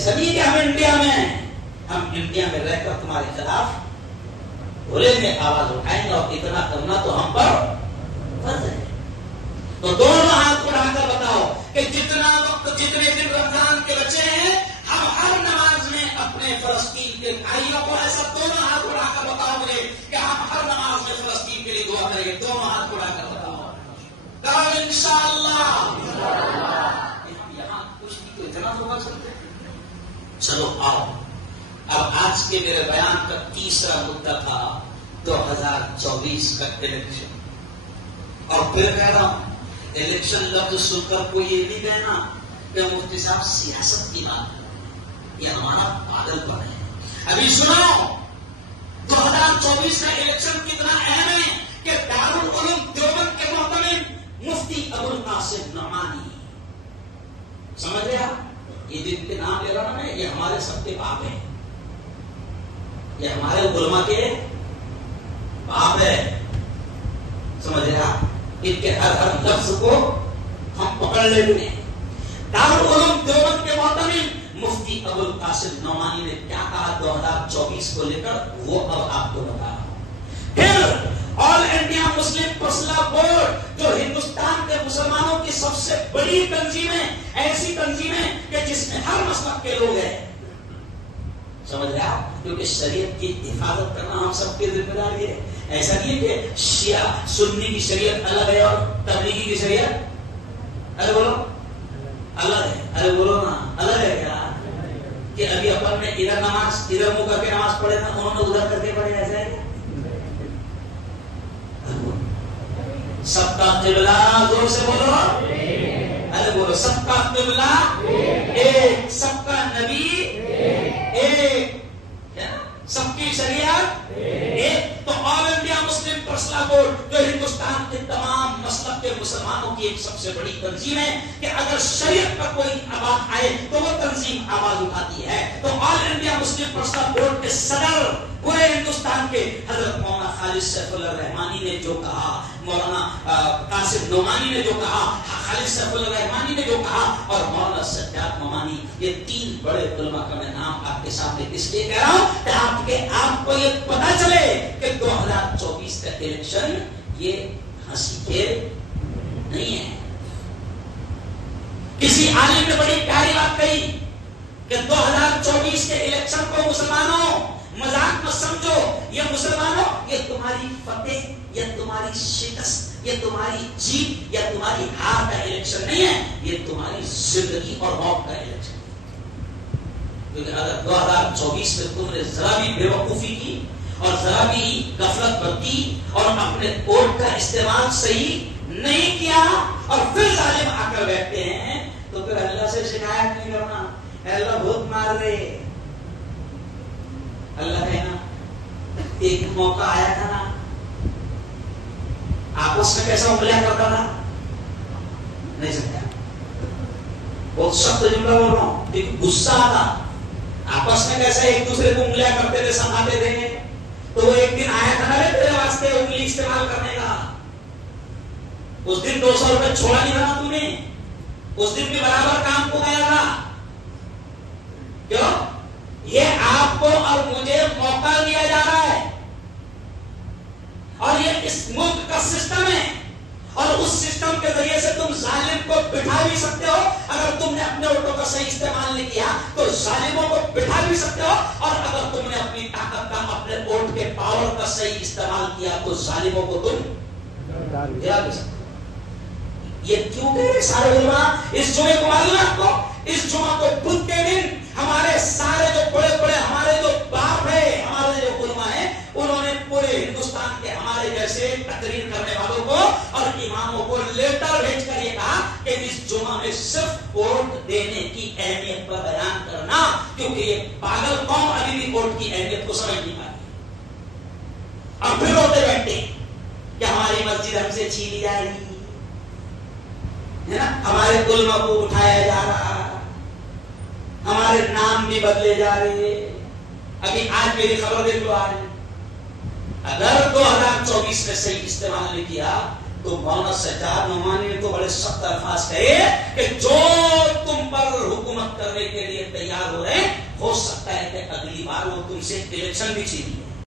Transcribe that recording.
ایسا نہیں کہ ہم انڈیا میں ہیں، ہم انڈیا میں رہ کر تمہارے خلاف بولیں گے، آواز اٹھائیں گے، اور اتنا کرنا تو ہم پر فرض ہے۔ تو دونوں ہاتھ اٹھا کر بتاؤ کہ جتنا وقت، جتنے دن رمضان کے بچے ہیں، ہم ہر نماز میں اپنے فلسطین کے بھائیوں کو ایسا دونوں ہاتھ اٹھا کر بتاؤ مجھے کہ ہم ہر نماز میں فلسطین کے لیے دعا کریں گے۔ دونوں ہاتھ اٹھا کر بتاؤ، کہو انشاءاللہ۔ یہاں کچھ بھی تو اتنا تو بات سکتے۔ چلو آؤ، اب آج کے میرے بیان کا تیسرا مدعا تھا 2024 کا الیکشن۔ اور پھر کہہ رہا ہوں، الیکشن لفظ سن کر کوئی یہ نہیں کہنا کہ مفتی صاحب سیاست کی بات ہے، یہ ہمارا پاگل پن ہے۔ ابھی سنو، 2024 کا الیکشن کتنا اہم ہے کہ دارالعلوم دیوبند کے محتمم مفتی ابوالقاسم نعمانی، سمجھ رہے آپ؟ یہ جن کے نام لے رہا ہوں میں، یہ ہمارے سب کے باپ ہیں، یہ ہمارے علماء کے باپ ہے، سمجھ رہے آپ؟ ان کے ہر لفظ کو ہم پکڑ لیتے ہیں۔ دارالعلوم دیوبند کے محتمم مفتی ابوالقاسم نعمانی نے کیا کہا 2024 کو لے کر، وہ اب آپ کو بتا رہا ہوں۔ پھر آل انڈیا مسلم پرسنل بورڈ، جو ہندوستان کے مسلمانوں کی سب سے بڑی تنظیم ہے، ایسی تنظیم ہے کہ جس میں ہر مذہب کے لوگ ہیں، سمجھ رہے آپ؟ کیونکہ شریعت کی حفاظت کرنا ہم سب کی ذمہ داری ہے۔ ایسا نہیں ہے کہ شیعہ سنی کی شریعت الگ ہے اور تبلیغی کی شریعت ارے بولو الگ ہے، ارے بولو نا الگ ہے کیا؟ کہ ابھی اپن نے ادھر نماز ادھر منہ کر کے نماز پڑھے نا، انہوں نے ادھر کر کے پڑھے، ایسا ہے؟ سب کا قبلہ، زور سے بولو، ارے بولو، سب کا قبلہ ایک، سب کا نبی ایک، سب کی شریعت ایک۔ تو آل انڈیا مسلم پرسنل بورڈ، جو ہندوستان کے تمام مسلک کے مسلمانوں کی ایک سب سے بڑی تنظیم ہے، کہ اگر شریعت پر کوئی آواز آئے تو وہ تنظیم آواز اٹھاتی ہے۔ تو آل انڈیا مسلم پرسنل بورڈ کے صدر پورے ہندوستان کے حضرت مولانا خالد سیف اللہ رحمانی نے جو کہا، مولانا قاسم نعمانی نے جو کہا، خالد سیف اللہ رحمانی نے جو کہا، اور مولانا سجاد نعمانی، یہ تین بڑے علماء کا میں نام آپ کے سامنے اس لیے کہہ رہا ہوں کہ آپ کو یہ پتا چلے کہ 2024 کا الیکشن یہ ہنسی کھیل نہیں ہے۔ کسی عالم نے بڑی پیاری بات کہی کہ 2024 کے الیکشن کو مسلمانوں مذاق مت سمجھو، یہ مسلمانوں یہ تمہاری فتح یا تمہاری شکست، یہ تمہاری جیت یا تمہاری ہار کا الیکشن نہیں ہے، یہ تمہاری زندگی اور موت کا الیکشن ہے۔ کیونکہ اگر 2024 میں تم نے ذرا بھی بے وقوفی کی اور ذرا بھی غفلت برتی اور اپنے ووٹ کا استعمال صحیح نہیں کیا اور پھر ظالم آ کر بیٹھتے ہیں، تو پھر اللہ سے شکایت نہیں کرنا، اے اللہ بہت مار رہے۔ اللہ کہنا ایک موقع آیا تھا نا، آپس میں کیسا انگلیاں کرتا تھا، نہیں سمجھا؟ بہت سخت جملہ بول رہا ہوں، ایک غصہ تھا، آپس میں کیسا ایک دوسرے کو انگلیاں کرتے تھے، سنبھالتے تھے، تو وہ ایک دن آیا تھا نا تیرے واسطے انگلی استعمال کرنے کا۔ اس دن 200 روپے چھوڑا نہیں تھا تو نے، اس دن بھی برابر کام کو گیا تھا۔ کیوں؟ یہ آپ کو اور مجھے موقع دیا جا رہا ہے، اور یہ اس ملک کا سسٹم ہے، اور اس سسٹم کے ذریعے سے تم ظالم کو بٹھا بھی سکتے ہو۔ اگر تم نے اپنے ووٹوں کا صحیح استعمال نہیں کیا تو ظالموں کو بٹھا بھی سکتے ہو، اور اگر تم نے اپنی طاقت کا، اپنے ووٹ کے پاور کا صحیح استعمال کیا تو ظالموں کو تم گرا بھی سکتے ہو۔ یہ کیوں کہہ رہے سارے علماء اس جمعے کو؟ معلوم ہے آپ کو، اس جمعہ کو بدھ کے دن ہمارے سارے جو بڑے بڑے ہمارے جو باپ ہیں، ہمارے جو علماء ہیں، انہوں نے پورے ہندوستان کے ہمارے جیسے تقریر کرنے والوں کو اور اماموں کو لیٹر بھیج کر یہ کہا کہ اس جمعہ میں صرف ووٹ دینے کی اہمیت پر بیان کرنا، کیونکہ یہ پاگل قوم ابھی بھی ووٹ کی اہمیت کو سمجھ نہیں پاتی، اور پھر روتے بیٹھتے کہ ہماری مسجد ہم سے چھینی جا رہی ہے نا، ہمارے علماء کو اٹھایا جا رہا، ہمارے نام بھی بدلے جا رہے۔ ابھی آج میری خبر دیکھ لو، آج اگر 2024 میں صحیح استعمال نہیں کیا تو مولانا سجاد نعمانی نے تو بڑے سخت الفاظ کہے کہ جو تم پر حکومت کرنے کے لیے تیار ہو رہے ہیں، ہو سکتا ہے کہ اگلی بار وہ تم سے الیکشن بھی چھین لیں۔